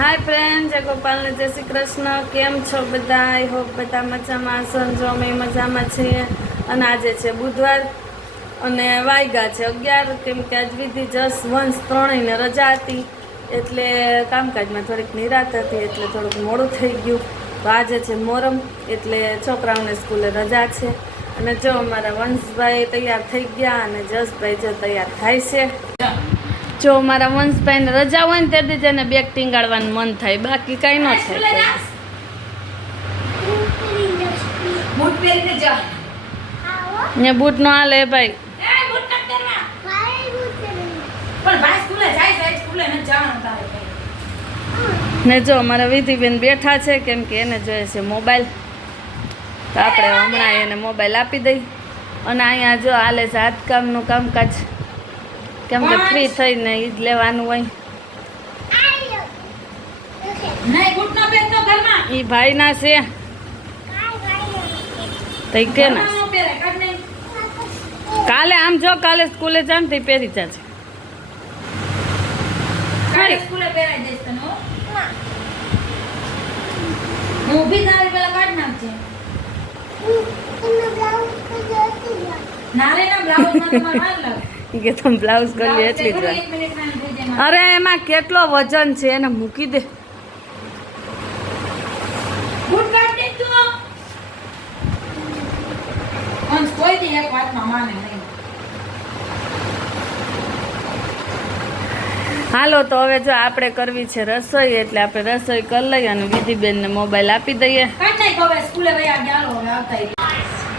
હાય friend જય ગોપાલને જય શ્રી કૃષ્ણ. કેમ છો બધા? આઈ હોપ બધા મજામાં હશો જો અમે મજામાં છીએ અને આજે છે બુધવાર અને વાયગા છે અગિયાર. કેમ કે આજ વિધિ જસ વંશ ત્રણેયને રજા હતી. એટલે કામકાજમાં થોડીક નિરાત હતી, એટલે થોડુંક મોડું થઈ ગયું. તો આજે છે મોરમ એટલે છોકરાઓને સ્કૂલે રજા છે. અને જો અમારા વંશભાઈ તૈયાર થઈ ગયા અને જસભાઈ જો તૈયાર થાય છે જો મારા વંશભાઈને રજા હોય ને તે જ એને બેગ ટીંગાડવાનું મન થાય, બાકી કાંઈ ન થાય. ને બૂટ નો હાલે ભાઈ. ને જો અમારા વિધિબેન બેઠા છે કેમ કે એને જોઈએ છે મોબાઈલ. તો આપણે હમણાં એને મોબાઈલ આપી દઈ. અને અહીંયા જો હાલે છે હાથકામનું કામકાજ. કેમ કે ફ્રી થઈને એ જ લેવાનું હોય. એ ભાઈ ન છે. તો કે ના કાલે આમ જો કાલે સ્કૂલે જાય ને પહેરી જાજે. નારે ના. તમારે લાગે કે તમે બ્લાઉઝ કરી લે એટલી જ વાર. અરે એમાં કેટલો વજન છે એને મૂકી દે. હાલો તો હવે જો આપણે કરવી છે રસોઈ એટલે આપણે રસોઈ કરી લઈએ અને વિધિબેનને મોબાઈલ આપી દઈએ.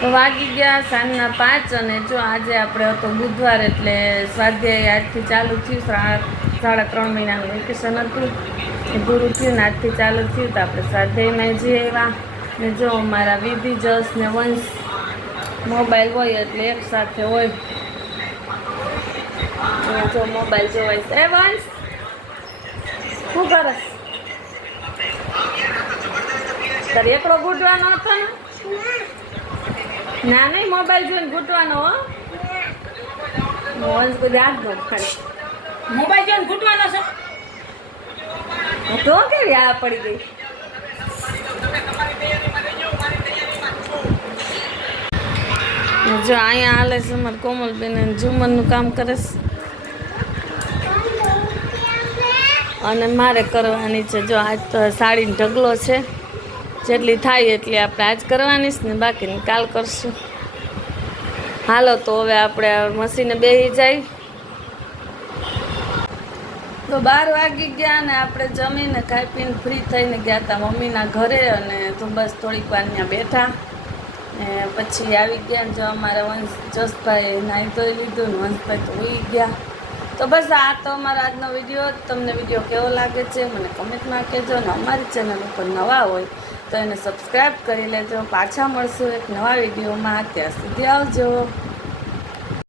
વાગી ગયા સાંજના પાંચ અને જો આજે આપણે હતો બુધવાર એટલે સ્વાધ્યાય આજથી ચાલુ થયું સાડા ત્રણ મહિનાનું વેકેશન હતું. એ પૂરું થયું ને આજથી ચાલુ થયું તો આપણે સ્વાધ્યાયમાં જઈ આવ્યા. ને જો મારા વિધિ, જસ ને વંશ મોબાઈલ હોય એટલે એક સાથે હોય. અને જો મોબાઈલ જોવાય છે. એ વંશ, શું કરસ તારે એકડો ગુડવાનો હતો ને? ના નહીં મોબાઈલ જોઈને ઘૂંટવાનો હો. યાદ ન ખાલી. મોબાઈલ જોઈને ઘૂંટવાનો છે? તો કેવી આ પડી ગઈ? જો અહીંયા હાલે છે અમારે કોમલબેન અને ઝુમરનું કામ કરે છે. અને મારે કરવાની છે જો આજ તો સાડીનો ઢગલો છે. જેટલી થાય એટલી આપણે આજ કરવાની છે ને બાકીની કાલ કરશું. હાલો તો હવે આપણે મશીને બેસી જાય. તો બાર વાગી ગયા ને આપણે જમીને ખાઈ પીને ફ્રી થઈને ગયા હતા મમ્મીના ઘરે અને તો બસ થોડીક વાર ત્યાં બેઠા. ને પછી આવી ગયા ને જો અમારા વંશ જસભાઈ નાહી ધોઈ લીધું ને વંશભાઈ તો ઉઈ ગયા. તો બસ આ તો અમારો આજનો વીડિયો. તમને વીડિયો કેવો લાગે છે? મને કમેન્ટમાં કહેજો ને અમારી ચેનલ ઉપર નવા હોય તો એને સબસ્ક્રાઈબ કરી લેજો. પાછા મળશું એક નવા વિડીયોમાં. ત્યાં સુધી આવજો.